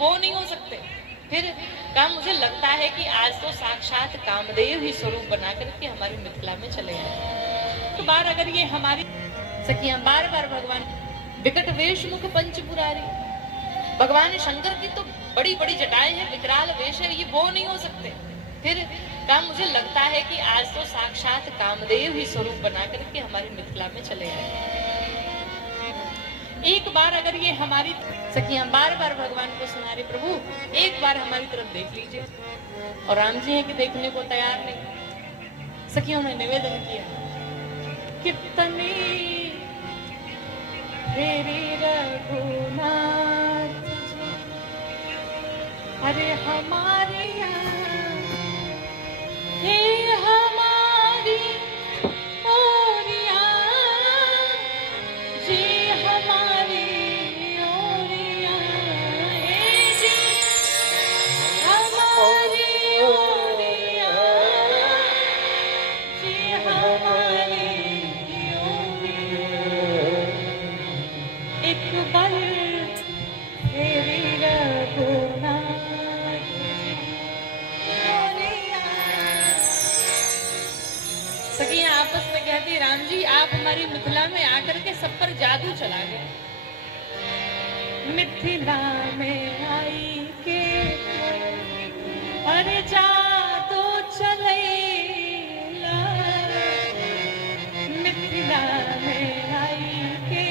वो नहीं हो सकते। फिर कहा मुझे लगता है कि आज तो साक्षात कामदेव ही स्वरूप बना करके हमारी मिथिला में चले आए। तो बार अगर ये हमारी सखियां बार बार भगवान विकट वेश मुख पंच पुरारी, भगवान शंकर की तो बड़ी बड़ी जटाएं हैं, विकराल वेश है, ये वो नहीं हो सकते। फिर कहा मुझे लगता है कि आज तो साक्षात कामदेव ही स्वरूप बना करके हमारी मिथिला में चले आए। एक बार अगर ये हमारी सखियां बार बार भगवान को सुना रही, प्रभु एक बार हमारी तरफ देख लीजिए, और राम जी हैं कि देखने को तैयार नहीं। सखियों ने निवेदन किया, कितनी फेरी रघुनाथ जी, अरे हमारे हे हमारी ओरिया जी, हमारी ओरिया हे जी, हमारी ओरिया जी, हमारी ओरिया, एक बार फेरी रघुनाथ जी ओरिया। सखियां आपस में कहती, राम जी आप हमारी मिथिला में आकर के सब पर जादू चला गए। मिथिला में आई के अरे जादू चलेला, मिथिला में आई के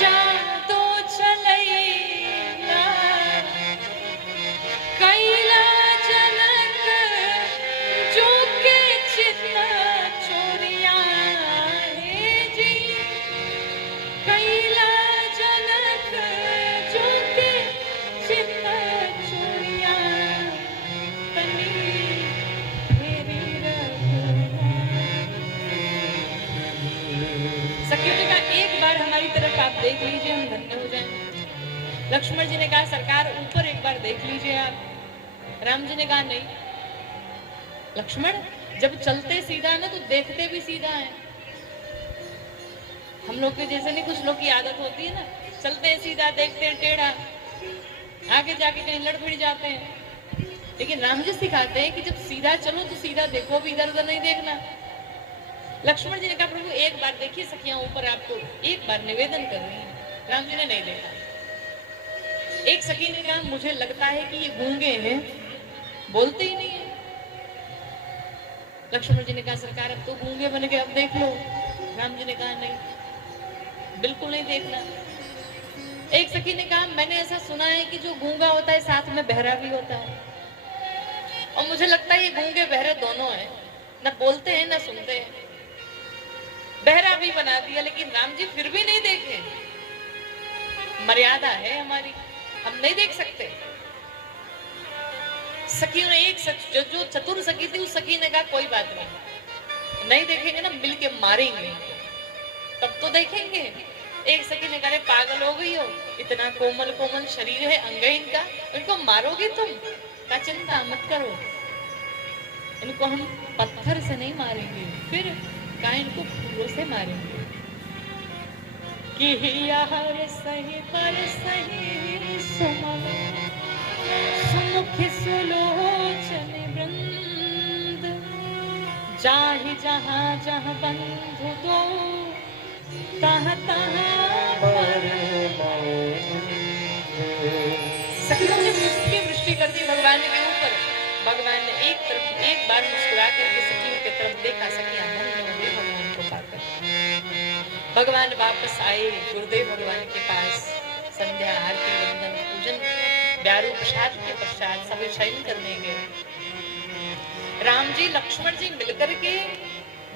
जादू चलेला, कैला जनक जो के चित्त चोरिया हे जी, कैला जनक जो के चित्त चोरिया, तनी फेरी रघुनाथ। सखियों ने कहा एक बार हमारी तरफ आप देख लीजिए, हम धन्य हो जाएं। लक्ष्मण जी ने कहा सरकार ऊपर एक बार देख लीजिए आप। राम जी ने कहा नहीं लक्ष्मण, जब चलते सीधा ना तो देखते भी सीधा है। हम लोग के जैसे नहीं, कुछ लोग की आदत होती है ना, चलते हैं सीधा, देखते हैं टेढ़ा, आगे जाके कहीं लड़ भिड़ जाते हैं। लेकिन राम जी सिखाते हैं कि जब सीधा चलो तो सीधा देखो, भी इधर उधर नहीं देखना। लक्ष्मण जी ने कहा प्रभु एक बार देखिए, सखियां ऊपर आपको एक बार निवेदन कर रही हैं। राम जी ने नहीं देखा। एक सखी ने कहा मुझे लगता है कि ये गूंगे हैं, बोलते ही नहीं है। लक्ष्मण जी ने कहा सरकार अब तो गूंगे बन गए, अब देख लो। राम जी ने कहा नहीं, बिल्कुल नहीं देखना। एक सखी ने कहा मैंने ऐसा सुना है कि जो गूंगा होता है साथ में बहरा भी होता है, और मुझे लगता है ये गूंगे बहरे दोनों हैं, ना बोलते हैं ना सुनते हैं। बहरा भी बना दिया, लेकिन राम जी फिर भी नहीं देखे। मर्यादा है हमारी, हम नहीं देख सकते। सखियों ने एक जो चतुर सखी थी, उस सखी ने कहा कोई बात नहीं, नहीं देखेंगे ना मिल के मारेंगे, तब तो देखेंगे। एक सखी ने कहा पागल हो गई हो, इतना कोमल कोमल शरीर है अंग इनका, इनको मारोगी तुम? का चिंता मत करो, इनको हम पत्थर से नहीं मारेंगे, फिर का इनको फूलों से मारेंगे। कि हर सही पर सही सुमन सुमुख सुलोचन वृंद, जाहि जहाँ जहाँ बंधु दो तहाँ तहाँ पर। सखियों ने वृष्टि कर दी भगवान के ऊपर। भगवान ने एक बार मुस्कुरा करके सखियों की तरफ देखा। सखियां धन्य हो गई भगवान को पाकर। भगवान वापस आए गुरुदेव भगवान के पास। संध्या आरती वंदन पूजन ब्यारू प्रसाद के पश्चात सभी शयन करने गए। राम जी लक्ष्मण जी मिलकर के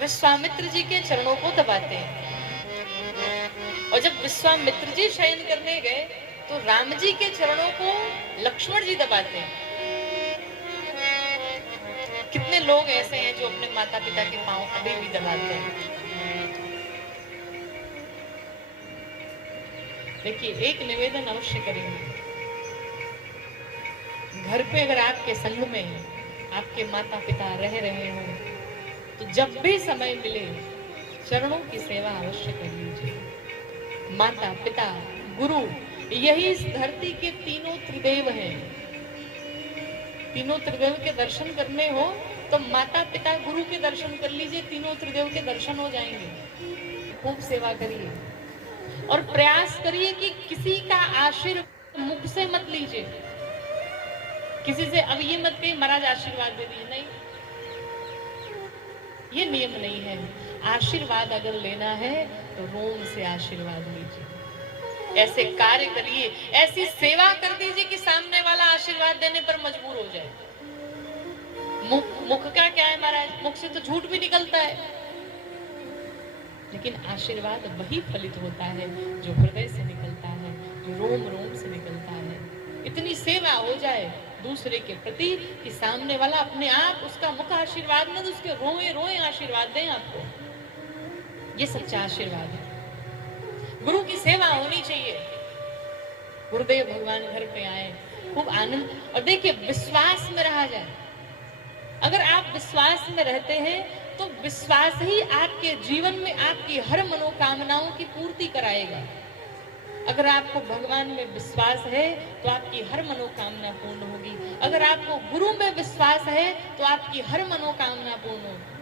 विश्वामित्र जी के चरणों को दबाते हैं, और जब विश्वामित्र जी शयन करने गए तो राम जी के चरणों को लक्ष्मण जी दबाते हैं। कितने लोग ऐसे हैं जो अपने माता पिता के पांव अभी भी दबाते हैं। देखिए एक निवेदन अवश्य करेंगे, घर पे अगर आपके संग में आपके माता पिता रह रहे हो तो जब भी समय मिले चरणों की सेवा अवश्य कर लीजिए। माता पिता गुरु यही इस धरती के तीनों त्रिदेव हैं। तीनों त्रिदेव के दर्शन करने हो तो माता पिता गुरु के दर्शन कर लीजिए, तीनों त्रिदेव के दर्शन हो जाएंगे। खूब सेवा करिए और प्रयास करिए कि किसी का आशीर्वाद मुख से मत लीजिए। किसी से अब ये मत कहिए महाराज आशीर्वाद दे दीजिए, नहीं, ये नियम नहीं है। आशीर्वाद अगर लेना है तो रोम से आशीर्वाद लीजिए, ऐसे कार्य करिए, ऐसी सेवा कर दीजिए कि सामने वाला आशीर्वाद देने पर मजबूर हो जाए। मुख का क्या है महाराज, मुख से तो झूठ भी निकलता है, लेकिन आशीर्वाद वही फलित होता है जो हृदय से निकलता है, जो रोम रोम से निकलता है। इतनी सेवा हो जाए दूसरे के प्रति कि सामने वाला अपने आप उसका मुख आशीर्वाद न, तो उसके रोए रोए आशीर्वाद दें आपको। ये सच्चा आशीर्वाद है। गुरु की सेवा होनी चाहिए। गुरुदेव भगवान घर पे आए, खूब आनंद, और देखिए विश्वास में रहा जाए। अगर आप विश्वास में रहते हैं तो विश्वास ही आपके जीवन में आपकी हर मनोकामनाओं की पूर्ति कराएगा। अगर आपको भगवान में विश्वास है तो आपकी हर मनोकामना पूर्ण होगी। अगर आपको गुरु में विश्वास है तो आपकी हर मनोकामना पूर्ण होगी।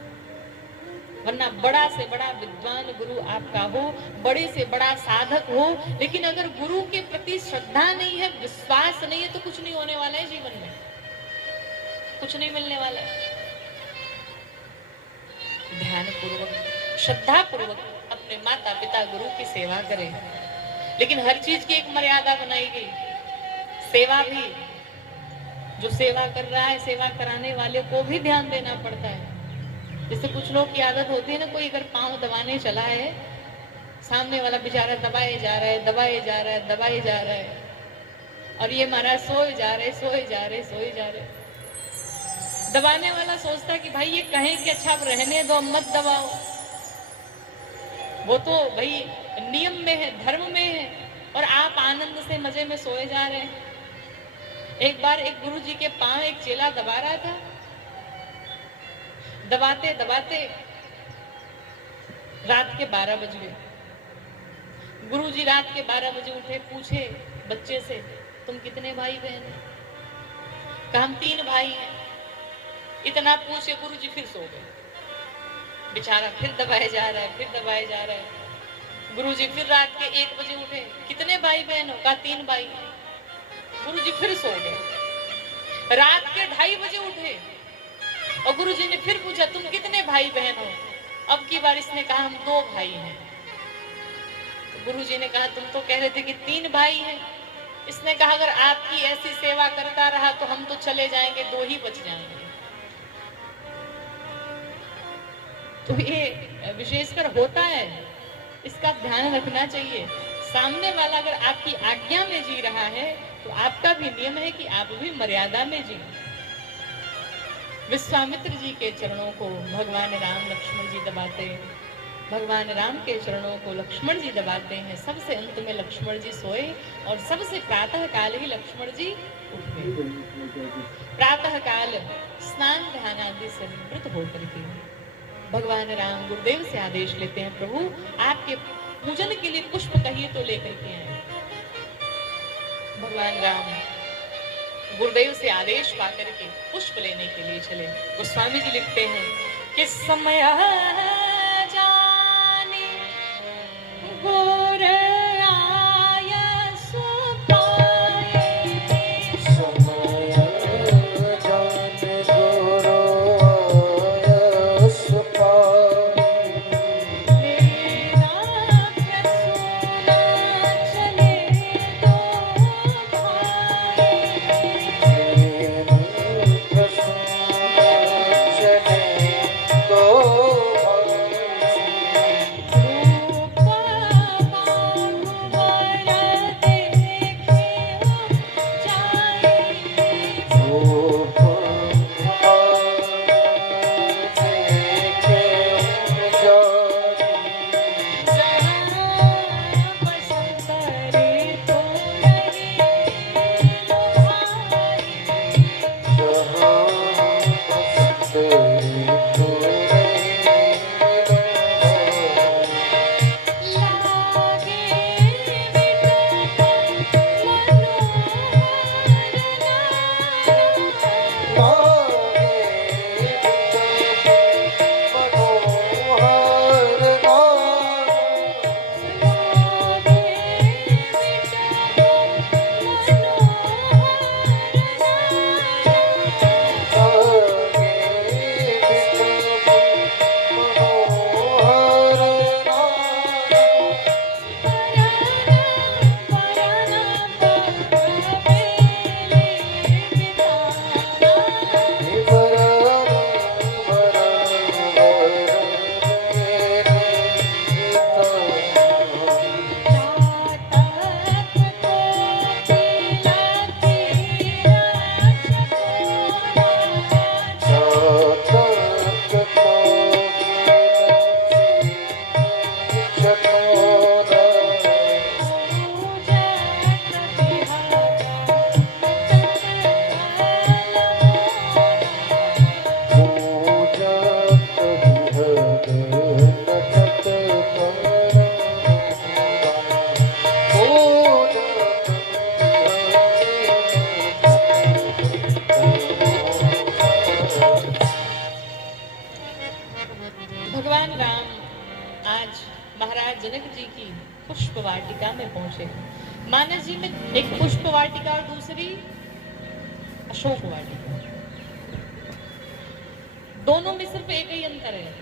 वरना बड़ा से बड़ा विद्वान गुरु आपका हो, बड़े से बड़ा साधक हो, लेकिन अगर गुरु के प्रति श्रद्धा नहीं है, विश्वास नहीं है, तो कुछ नहीं होने वाला है जीवन में, कुछ नहीं मिलने वाला है। ध्यान पूर्वक, श्रद्धा पूर्वक अपने माता पिता गुरु की सेवा करें, लेकिन हर चीज की एक मर्यादा बनाई गई। सेवा भी, जो सेवा कर रहा है, सेवा कराने वाले को भी ध्यान देना पड़ता है। जैसे कुछ लोग की आदत होती है ना, कोई अगर पांव दबाने चला है, सामने वाला बेचारा दबाए जा रहा है, दबाए जा रहा है, दबाए जा रहा है, और ये महाराज सोए जा रहे, सोए जा रहे, सोए जा रहे। दबाने वाला सोचता है कि भाई ये कहें कि अच्छा अब रहने दो, मत दबाओ। वो तो भाई नियम में है, धर्म में है, और आप आनंद से मजे में सोए जा रहे हैं। एक बार एक गुरु जी के पांव एक चेला दबा रहा था। दबाते दबाते रात के 12 बज गए। गुरु जी रात के 12 बजे उठे, पूछे बच्चे से, तुम कितने भाई बहन हैं? कहा हम 3 भाई हैं। इतना पूछे गुरु जी फिर सो गए। बेचारा फिर दबाए जा रहा है, फिर दबाए जा रहा है। गुरु जी फिर रात के 1 बजे उठे, कितने भाई बहन हो? कहा 3 भाई। गुरु जी फिर सो गए। रात के 2:30 बजे उठे और गुरु जी ने फिर पूछा, तुम कितने भाई बहन हो? अब की बार इसने कहा हम 2 भाई हैं। गुरु जी ने कहा तुम तो कह रहे थे कि 3 भाई हैं। इसने कहा अगर आपकी ऐसी सेवा करता रहा तो हम तो चले जाएंगे, 2 ही बच जाएंगे। तो ये विशेषकर होता है, इसका ध्यान रखना चाहिए। सामने वाला अगर आपकी आज्ञा में जी रहा है तो आपका भी नियम है कि आप भी मर्यादा में जी। विश्वामित्र जी के चरणों को भगवान राम लक्ष्मण जी दबाते, भगवान राम के चरणों को लक्ष्मण जी दबाते हैं। सबसे अंत में लक्ष्मण जी सोए और सबसे प्रातः काल ही लक्ष्मण जी उठ गए। प्रातः काल स्नान ध्यान आदि से निवृत्त होकर के भगवान राम गुरुदेव से आदेश लेते हैं, प्रभु आपके पूजन के लिए पुष्प कहिए तो लेकर के आए। भगवान राम गुरुदेव से आदेश पाकर के पुष्प लेने के लिए चले। गोस्वामी जी लिखते हैं कि समय जाने गुर आया सुपाए, समय जाने गुर आया सुपाए, लेना प्रसूना चले दो भाई, लेना प्रसूना चले दो भाई। पहुंचे। मानस जी में एक पुष्प वाटिका और दूसरी अशोक वाटिका, दोनों में सिर्फ एक ही अंतर है।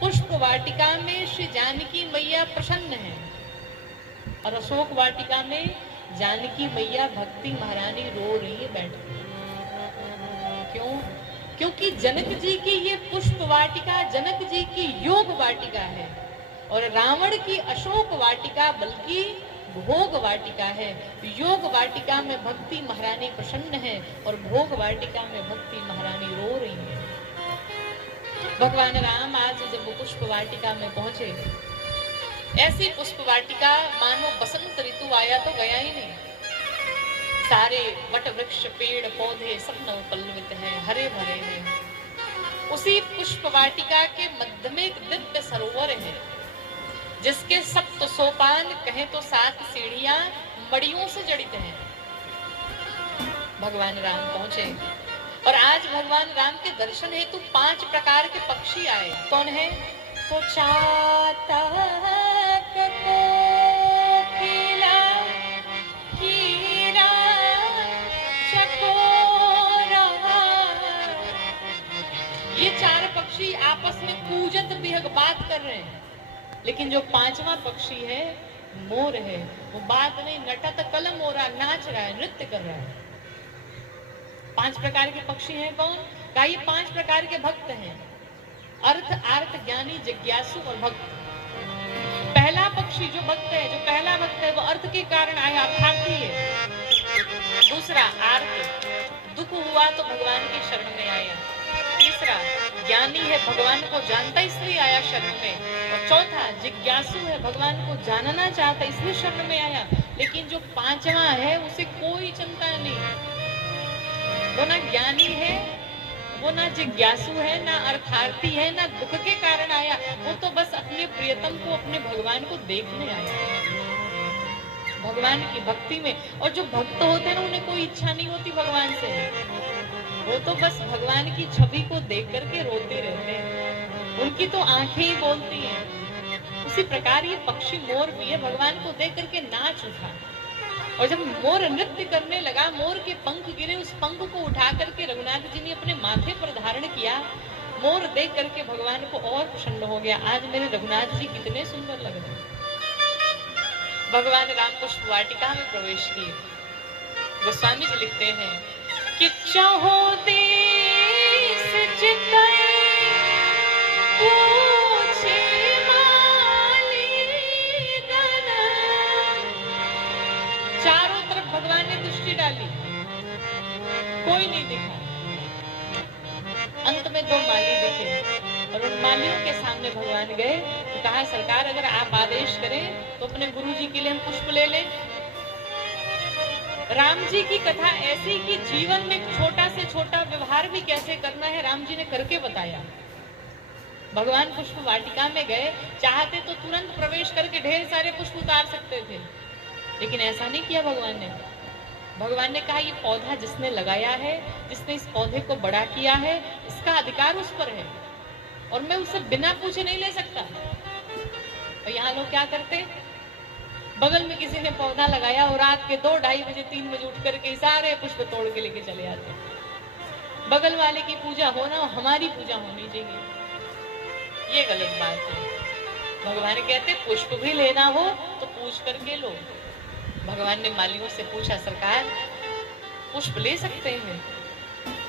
पुष्प वाटिका में श्री जानकी मैया प्रसन्न है और अशोक वाटिका में जानकी मैया भक्ति महारानी रो रही है बैठ। क्यों? क्योंकि जनक जी की ये पुष्प वाटिका जनक जी की योग वाटिका है और रावण की अशोक वाटिका बल्कि भोग वाटिका है। योग वाटिका में भक्ति महारानी प्रसन्न है और भोग वाटिका में भक्ति महारानी रो रही है। भगवान राम आज जब वो पुष्प वाटिका में पहुंचे, ऐसी पुष्प वाटिका मानो बसंत ऋतु आया तो गया ही नहीं। सारे वट वृक्ष पेड़ पौधे सब नवपल्लवित हैं, हरे भरे हैं। उसी पुष्प वाटिका के मध्य में एक दिव्य सरोवर है जिसके सप्त सोपान कहें तो 7 सीढ़ियां मड़ियों से जड़ित हैं। भगवान राम पहुंचे और आज भगवान राम के दर्शन हेतु 5 प्रकार के पक्षी आए। कौन है? तो चातक कोकिला कीरा चकोरा, ये 4 पक्षी आपस में कूजत बिहक बात कर रहे हैं। लेकिन जो 5वां पक्षी है मोर है, वो बात नहीं, नटत कलम हो रहा, नाच रहा है, नृत्य कर रहा है। 5 प्रकार के पक्षी हैं। कौन? का ये 5 प्रकार के भक्त हैं, अर्थ आर्थ ज्ञानी जिज्ञासु और भक्त। पहला पक्षी जो भक्त है, जो पहला भक्त है वो अर्थ के कारण आया, अर्थार्थी है। दूसरा आर्थ, दुख हुआ तो भगवान की शरण में आया। तीसरा ज्ञानी है, भगवान को जानता इसलिए आया शरण में। और चौथा जिज्ञासु है, भगवान को जानना चाहता इसलिए शरण में आया। लेकिन जो 5वां है उसे कोई चिंता नहीं, वो ना ज्ञानी है, वो ना जिज्ञासु है, ना अर्थार्थी है, ना दुख के कारण आया। वो तो बस अपने प्रियतम को, अपने भगवान को देखने आया, भगवान की भक्ति में। और जो भक्त होते हैं ना, उन्हें कोई इच्छा नहीं होती भगवान से, वो तो बस भगवान की छवि को देख करके रोते रहते हैं, उनकी तो आंखें ही बोलती हैं। उसी प्रकार ये पक्षी मोर भी है, भगवान को देख करके नाच उठा। और जब मोर नृत्य करने लगा, मोर के पंख गिरे, उस पंख को उठा करके रघुनाथ जी ने अपने माथे पर धारण किया। मोर देख करके भगवान को और प्रसन्न हो गया, आज मेरे रघुनाथ जी कितने सुंदर लग रहे। भगवान राम पुष्प वाटिका में प्रवेश किए। गोस्वामी जी लिखते हैं कि चाहो देश जिताए पूछे चारों तरफ भगवान ने दृष्टि डाली, कोई नहीं दिखा। अंत में 2 माली दिखे और उन मालियों के सामने भगवान गए तो कहा, सरकार अगर आप आदेश करें तो अपने गुरु जी के लिए हम पुष्प ले लें। राम जी की कथा ऐसी कि जीवन में छोटा से छोटा व्यवहार भी कैसे करना है राम जी ने करके बताया। भगवान पुष्प वाटिका में गए, चाहते तो तुरंत प्रवेश करके ढेर सारे पुष्प उतार सकते थे, लेकिन ऐसा नहीं किया भगवान ने। भगवान ने कहा, ये पौधा जिसने लगाया है, जिसने इस पौधे को बड़ा किया है, इसका अधिकार उस पर है और मैं उसे बिना पूछे नहीं ले सकता। और यहाँ लोग क्या करते, बगल में किसी ने पौधा लगाया और रात के 2, 2:30 बजे 3 बजे उठ करके सारे पुष्प तोड़ के लेके चले आते। बगल वाले की पूजा होना और हमारी पूजा होनी चाहिए, ये गलत बात है। भगवान कहते पुष्प भी लेना हो तो पूछ करके लो। भगवान ने मालियों से पूछा, सरकार पुष्प ले सकते हैं?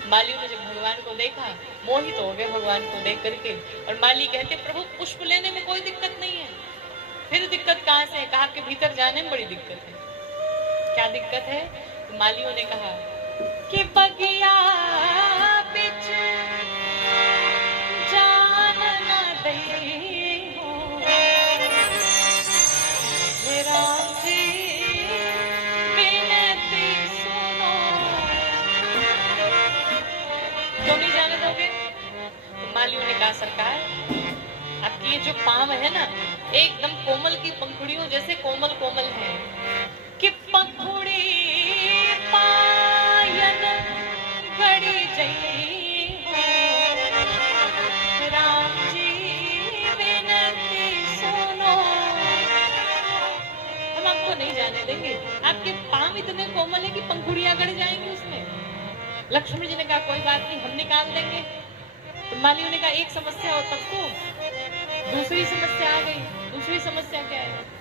मालियों ने जब भगवान को देखा मोहित हो गए भगवान को देख करके। और माली कहते, प्रभु पुष्प लेने में कोई दिक्कत नहीं है। फिर दिक्कत कहाँ से है? कहा कि भीतर जाने में बड़ी दिक्कत है। क्या दिक्कत है? तो मालियों ने कहा कि बगिया बिच जान न दई हो राम जी बिनती सुनो। क्यों नहीं जाने दोगे? तो मालियों ने कहा, सरकार आपकी ये जो पांव है ना, एकदम कोमल की पंखुड़ियों जैसे कोमल कोमल है कि पंखुड़ी पायन गड़ी जई राम जी बिनती सुनो। लक्ष्मी जी ने कहा कोई बात नहीं, हम निकाल देंगे। तो मालियों ने कहा एक समस्या हो, तब तो दूसरी समस्या आ गई। दूसरी समस्या क्या है?